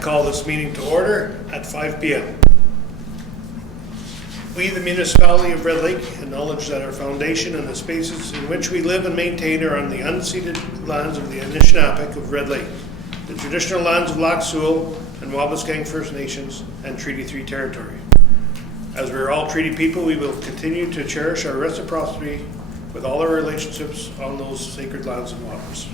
Call this meeting to order at 5 p.m. We, the Municipality of Red Lake, acknowledge that our foundation and the spaces in which we live and maintain are on the unceded lands of the Anishinaapic of Red Lake, the traditional lands of Lac Seul and Wabauskang First Nations, and Treaty 3 territory. As we are all treaty people, we will continue to cherish our reciprocity with all our relationships on those sacred lands and waters.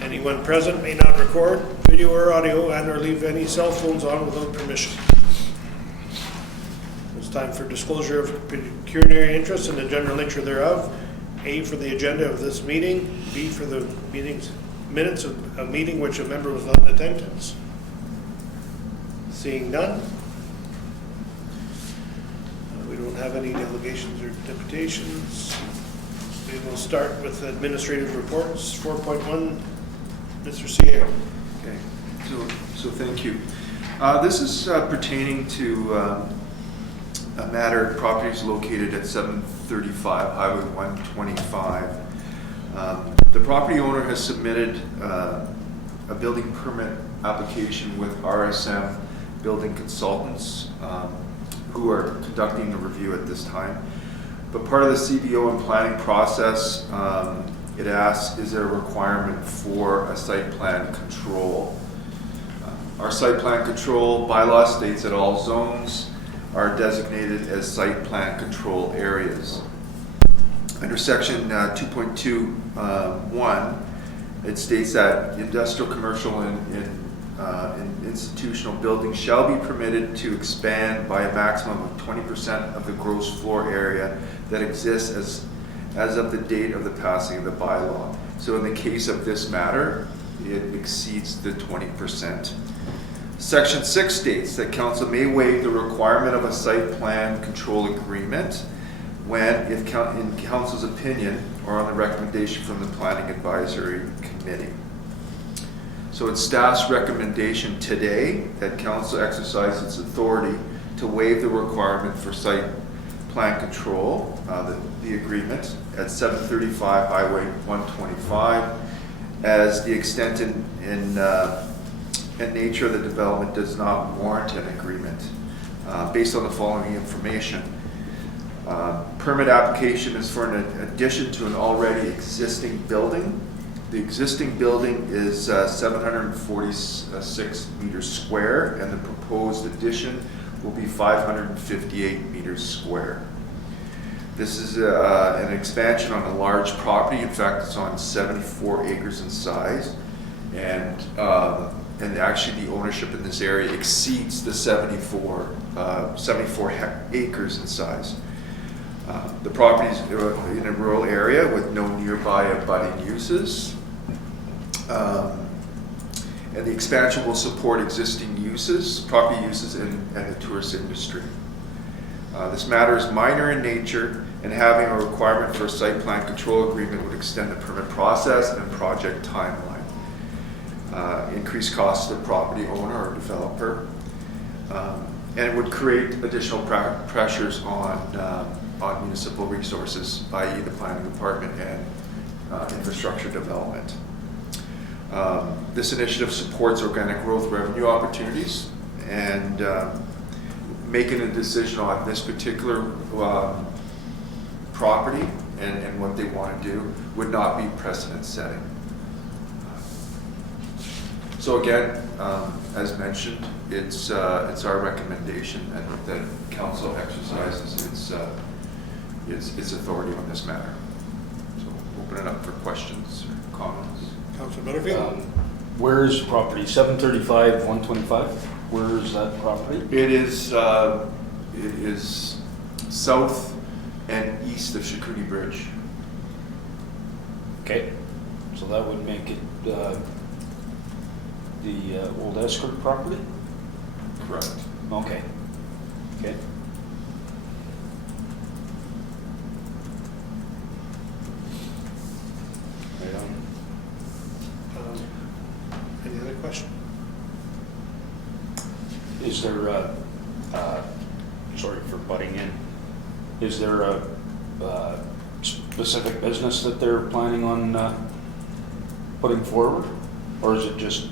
Anyone present may not record, video or audio, and or leave any cell phones on without permission. It's time for disclosure of pecuniary interest and the general nature thereof. A, for the agenda of this meeting. B, for the minutes of a meeting which a member was not in attendance. Seeing none. We don't have any delegations or deputations. We will start with administrative reports. 4.1, Mr. Ciego. Okay, so thank you. This is pertaining to a matter of properties located at 735 Highway 125. The property owner has submitted a building permit application with RSM Building Consultants, who are conducting the review at this time. But part of the CBO and planning process, it asks, is there a requirement for a site plan control? Our site plan control bylaw states that all zones are designated as site plan control areas. Under section 2.2.1, it states that industrial, commercial, and institutional buildings shall be permitted to expand by a maximum of 20% of the gross floor area that exists as of the date of the passing of the bylaw. So in the case of this matter, it exceeds the 20%. Section 6 states that council may waive the requirement of a site plan control agreement when, if in council's opinion, or on the recommendation from the Planning Advisory Committee. So it's staff's recommendation today that council exercise its authority to waive the requirement for site plan control, the agreement at 735 Highway 125, as the extent and nature of the development does not warrant an agreement, based on the following information. Permit application is for an addition to an already existing building. The existing building is 746 meters square, and the proposed addition will be 558 meters square. This is an expansion on a large property. In fact, it's on 74 acres in size, and actually the ownership in this area exceeds the 74 acres in size. The property is in a rural area with no nearby abutting uses. And the expansion will support existing uses, property uses, and the tourist industry. This matter is minor in nature, and having a requirement for a site plan control agreement would extend the permit process and project timeline, increase costs to the property owner or developer, and it would create additional pressures on municipal resources, i.e. the planning department and infrastructure development. This initiative supports organic growth revenue opportunities, and making a decision on this particular property and what they want to do would not be precedent setting. So again, as mentioned, it's our recommendation that council exercises its authority on this matter. So open it up for questions or comments. Councilor Butterfield. Where is the property? 735, 125? Where is that property? It is south and east of Shakuni Bridge. Okay, so that would make it the old Escort property? Correct. Okay. Okay. Right on. Any other question? Is there sorry for butting in, is there a specific business that they're planning on putting forward? Or is it just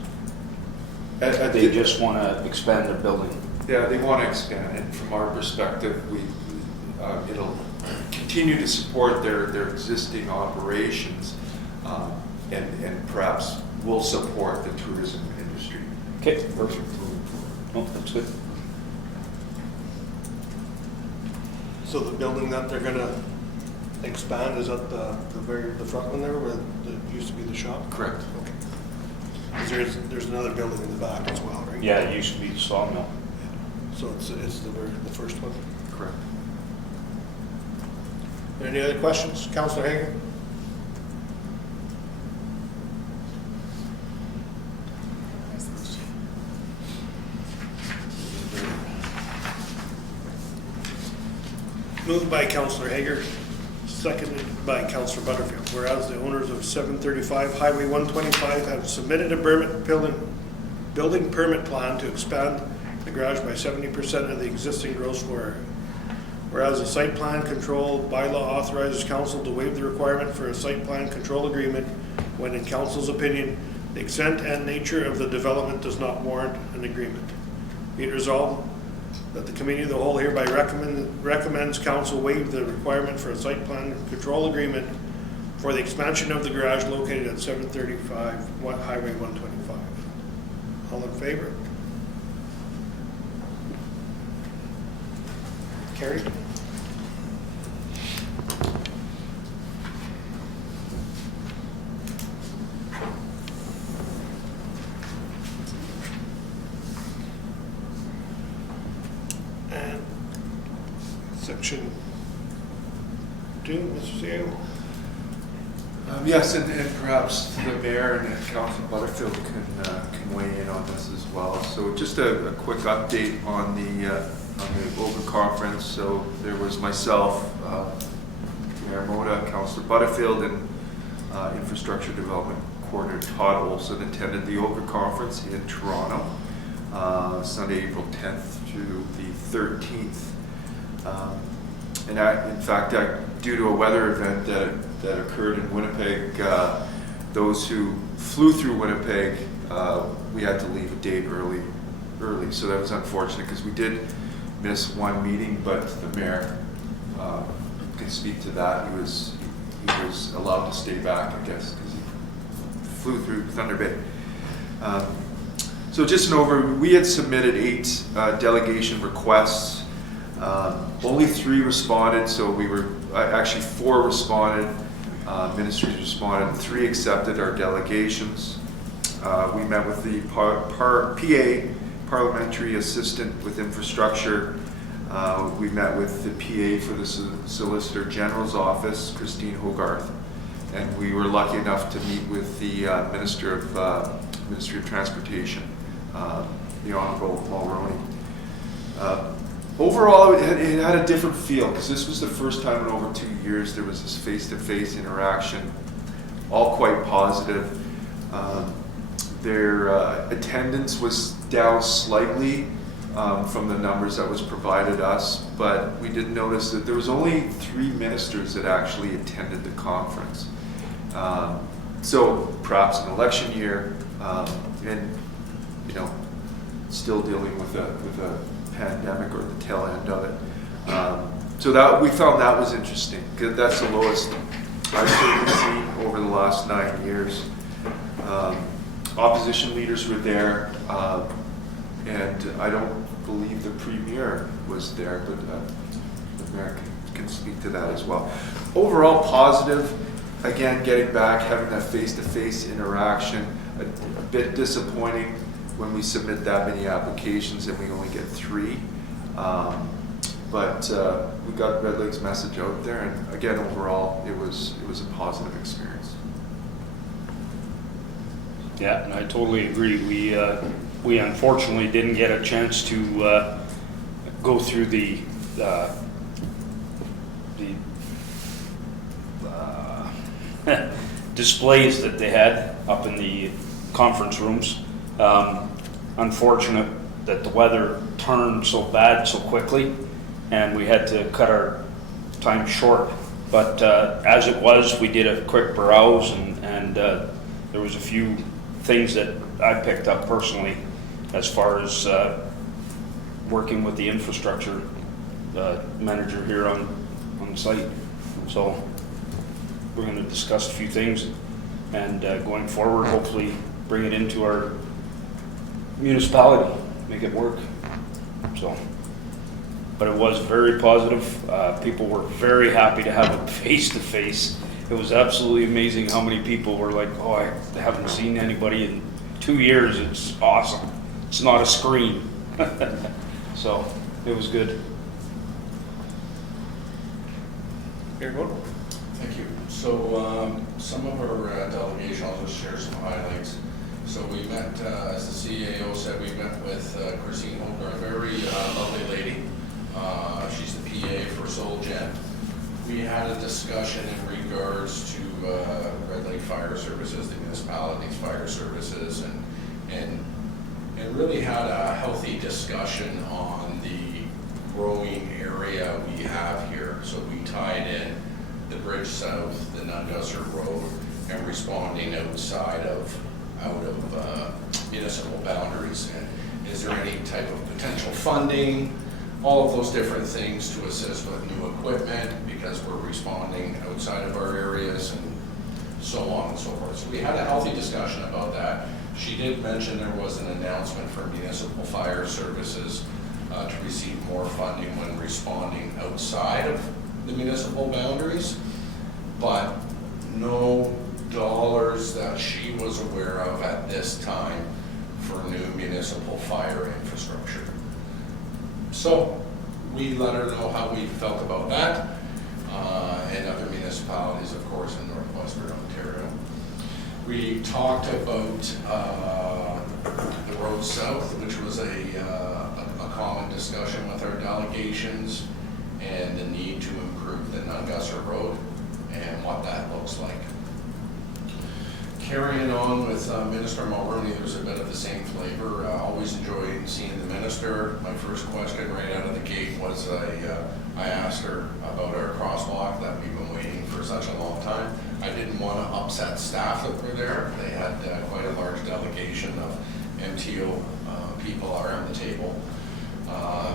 They just want to expand their building. Yeah, they want to expand, and from our perspective, it'll continue to support their existing operations, and perhaps will support the tourism industry. Okay, perfect. Oh, that's good. So the building that they're gonna expand is at the front one there where it used to be the shop? Correct. Okay. 'Cause there's another building in the back as well, right? Yeah, it used to be the sawmill. So it's the first one. Correct. Any other questions? Councillor Hager? Moved by Councillor Hager, seconded by Councillor Butterfield. Whereas the owners of 735 Highway 125 have submitted a building permit plan to expand the garage by 70% of the existing gross floor area. Whereas the site plan control bylaw authorizes council to waive the requirement for a site plan control agreement when in council's opinion, the extent and nature of the development does not warrant an agreement. Be it resolved that the committee of the whole hereby recommends council waive the requirement for a site plan control agreement for the expansion of the garage located at 735 Highway 125. All in favor? Carried. And section 2, Mr. CEO. Yes, and perhaps the mayor and Councilor Butterfield can weigh in on this as well. So just a quick update on the open conference. So there was myself, Mayor Moda, Councilor Butterfield, and Infrastructure Development Coordinator Todd Olson attended the open conference in Toronto, Sunday, April 10th through the 13th. And in fact, due to a weather event that occurred in Winnipeg, those who flew through Winnipeg, we had to leave a day early. So that was unfortunate because we did miss one meeting, but the mayor can speak to that. He was allowed to stay back, I guess, because he flew through Thunder Bay. So just an overview, we had submitted 8 delegation requests. Only 3 responded, so we were actually 4 responded. Ministries responded, 3 accepted our delegations. We met with the PA, Parliamentary Assistant with Infrastructure. We met with the PA for the Solicitor General's Office, Christine Hogarth, and we were lucky enough to meet with the Ministry of Transportation, the Honourable Mulroney. Overall, it had a different feel because this was the first time in over 2 years there was this face-to-face interaction, all quite positive. Their attendance was down slightly from the numbers that was provided us, but we did notice that there was only 3 ministers that actually attended the conference. So perhaps an election year, and still dealing with a pandemic or the tail end of it. So that we found that was interesting because that's the lowest I've seen over the last 9 years. Opposition leaders were there, and I don't believe the premier was there, but the mayor can speak to that as well. Overall positive, again, getting back, having that face-to-face interaction, a bit disappointing when we submit that many applications and we only get 3. But we got Red Lake's message out there, and again, overall, it was a positive experience. Yeah, and I totally agree. We unfortunately didn't get a chance to go through the displays that they had up in the conference rooms. Unfortunate that the weather turned so bad so quickly, and we had to cut our time short. But as it was, we did a quick browse, and there was a few things that I picked up personally as far as working with the infrastructure manager here on site. So we're going to discuss a few things, and going forward, hopefully bring it into our municipality, make it work. So, but it was very positive. People were very happy to have it face-to-face. It was absolutely amazing how many people were like, oh, I haven't seen anybody in 2 years. It's awesome. It's not a screen. So it was good. Here you go. Thank you. So some of our delegation, I'll just share some highlights. So we met, as the CAO said, we met with Christine Holder, a very lovely lady. She's the PA for SolGen. We had a discussion in regards to Red Lake Fire Services, the municipality's fire services, and really had a healthy discussion on the growing area we have here. So we tied in the Bridge South, the Nungusser Road, and responding out of municipal boundaries. And is there any type of potential funding? All of those different things to assist with new equipment because we're responding outside of our areas and so on and so forth. So we had a healthy discussion about that. She did mention there was an announcement for municipal fire services to receive more funding when responding outside of the municipal boundaries, but no dollars that she was aware of at this time for new municipal fire infrastructure. So we let her know how we felt about that, and other municipalities, of course, in northwestern Ontario. We talked about the road south, which was a common discussion with our delegations, and the need to improve the Nungusser Road and what that looks like. Carrying on with Minister Mulroney, there's a bit of the same flavor. Always enjoyed seeing the minister. My first question right out of the gate was I asked her about our crosswalk that we've been waiting for such a long time. I didn't want to upset staff that were there. They had quite a large delegation of MTO people around the table.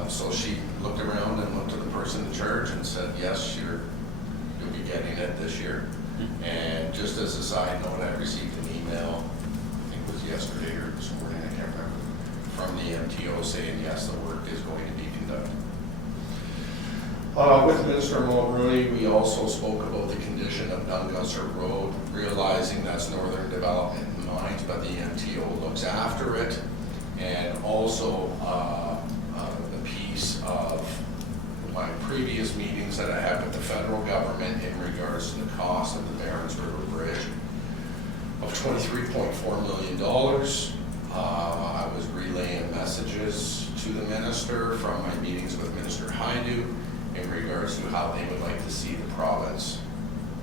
So she looked around and looked at the person in charge and said, yes, you'll be getting it this year. And just as a side note, I received an email, I think it was yesterday or this morning, I can't remember, from the MTO saying, yes, the work is going to be conducted. With Minister Mulroney, we also spoke about the condition of Nungusser Road, realizing that's Northern Development in mind, but the MTO looks after it, and also the piece of my previous meetings that I had with the federal government in regards to the cost of the Barons River Bridge of $23.4 million. I was relaying messages to the minister from my meetings with Minister Haidu in regards to how they would like to see the province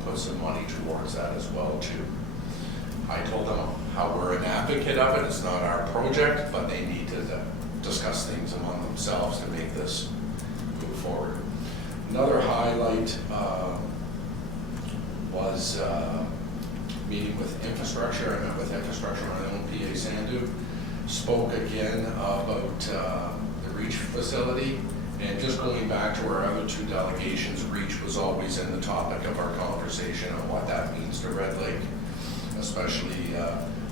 put some money towards that as well too. I told them how we're an advocate of it. It's not our project, but they need to discuss things among themselves to make this move forward. Another highlight was meeting with infrastructure. I met with infrastructure on my own, PA Sandu. Spoke again about the REACH facility, and just going back to our other two delegations, REACH was always in the topic of our conversation on what that means to Red Lake, especially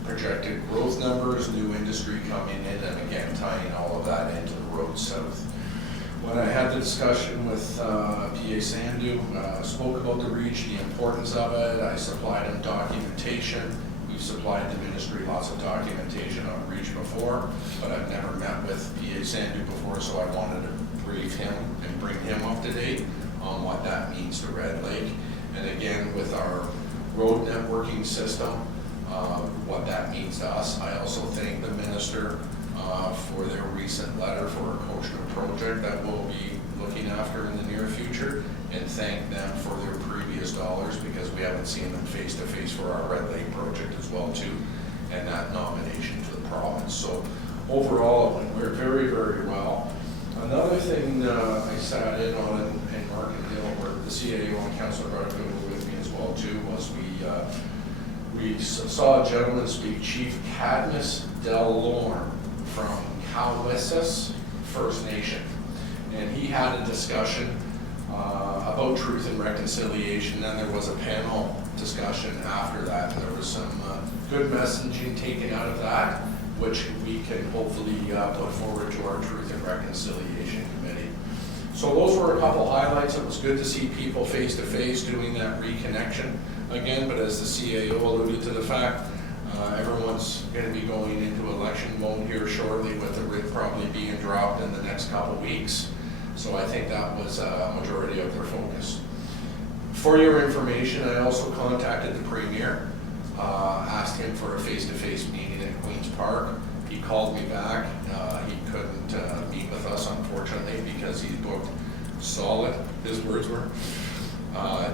projected growth numbers, new industry coming in, and again tying all of that into the road south. When I had the discussion with PA Sandu, spoke about the REACH, the importance of it. I supplied him documentation. We've supplied the ministry lots of documentation on REACH before, but I've never met with PA Sandu before, so I wanted to brief him and bring him up to date on what that means to Red Lake. And again, with our road networking system, what that means to us. I also thank the minister for their recent letter for a Coachman project that we'll be looking after in the near future, and thank them for their previous dollars because we haven't seen them face to face for our Red Lake project as well too, and that nomination to the province. So overall, we're very, very well. Another thing I sat in on, and Mark and Dale, where the CAO and Councillor Barker were with me as well too, was we saw a gentleman speak, Chief Cadmus Del Lorne from Cowessess First Nation. And he had a discussion about truth and reconciliation. Then there was a panel discussion after that. And there was some good messaging taken out of that, which we can hopefully put forward to our Truth and Reconciliation Committee. So those were a couple highlights. It was good to see people face to face doing that reconnection again, but as the CAO alluded to the fact, everyone's going to be going into election mode here shortly, with the writ probably being dropped in the next couple weeks. So I think that was a majority of their focus. For your information, I also contacted the Premier, asked him for a face-to-face meeting at Queen's Park. He called me back. He couldn't meet with us, unfortunately, because he's booked solid, his words were,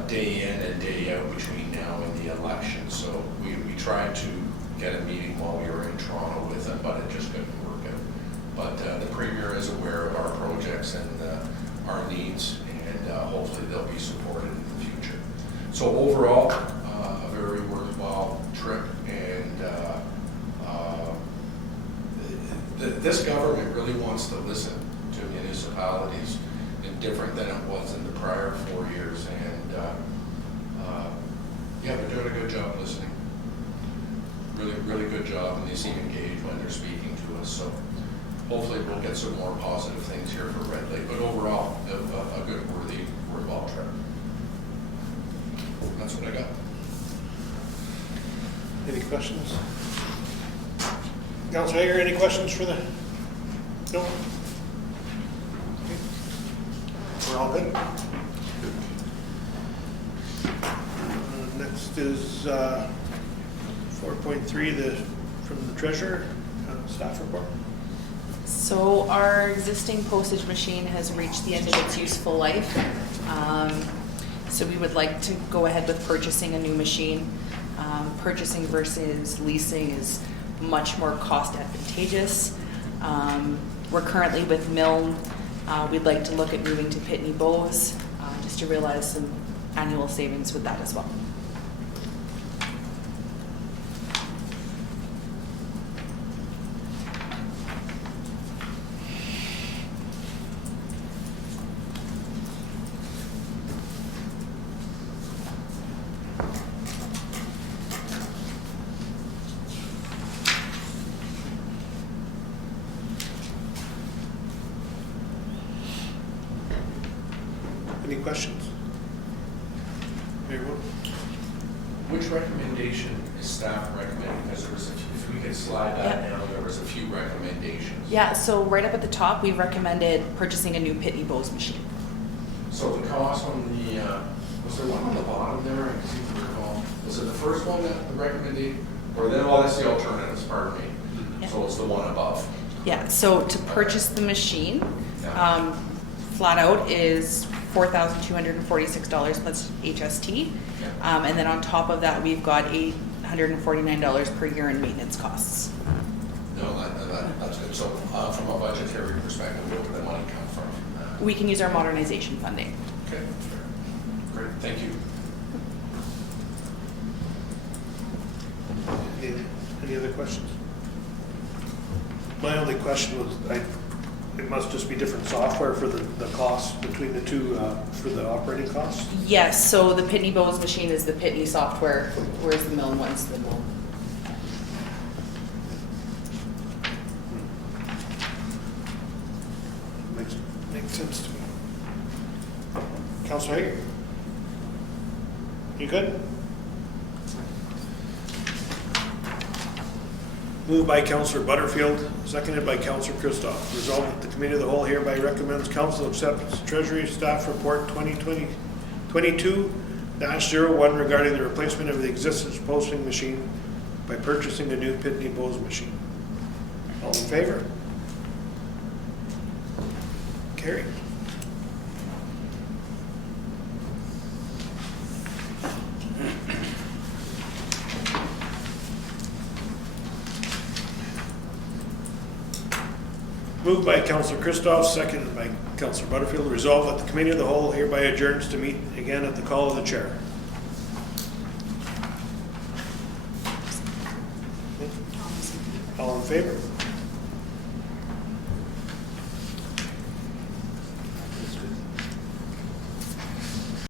day in and day out between now and the election. So we tried to get a meeting while we were in Toronto with him, but it just couldn't work out. But the Premier is aware of our projects and our needs, and hopefully they'll be supported in the future. So overall, a very worthwhile trip, and this government really wants to listen to municipalities, and different than it was in the prior 4 years. And yeah, they're doing a good job listening. Really, really good job, and they seem engaged when they're speaking to us. So hopefully we'll get some more positive things here for Red Lake. But overall, a good, worthwhile trip. That's what I got. Any questions? Councilor Hager, any questions for the, no? Okay. We're all good? Next is 4.3, from the treasurer, staff report. So our existing postage machine has reached the end of its useful life. So we would like to go ahead with purchasing a new machine. Purchasing versus leasing is much more cost advantageous. We're currently with Milne. We'd like to look at moving to Pitney Bowes, just to realize some annual savings with that as well. Any questions? Very well. Which recommendation is staff recommending? Because there was a few, if we could slide that down, there was a few recommendations. Yeah, so right up at the top, we've recommended purchasing a new Pitney Bowes machine. So the cost on the, was there one on the bottom there? I can see if I recall. Was it the first one that the recommendation? Or then, oh, that's the alternatives, pardon me. Yeah. So it's the one above. Yeah, so to purchase the machine, Yeah. flat out is $4,246 plus HST. Yeah. And then on top of that, we've got $849 per year in maintenance costs. No, that's good. So from a budgetary perspective, where would the money come from? We can use our modernization funding. Okay, great, thank you. Any other questions? My only question was, it must just be different software for the costs between the two, for the operating costs? Yes, so the Pitney Bowes machine is the Pitney software, whereas the Milne one's the Milne. Makes sense to me. Councilor Hager? You good? Moved by Councilor Butterfield, seconded by Councilor Christoph. Resolved that the Committee of the Whole hereby recommends Council accept Treasury Staff Report 2022-01 regarding the replacement of the existing posting machine by purchasing a new Pitney Bowes machine. All in favor? Carried. Moved by Councilor Christoph, seconded by Councilor Butterfield. Resolved that the Committee of the Whole hereby adjourns to meet again at the call of the chair. All in favor?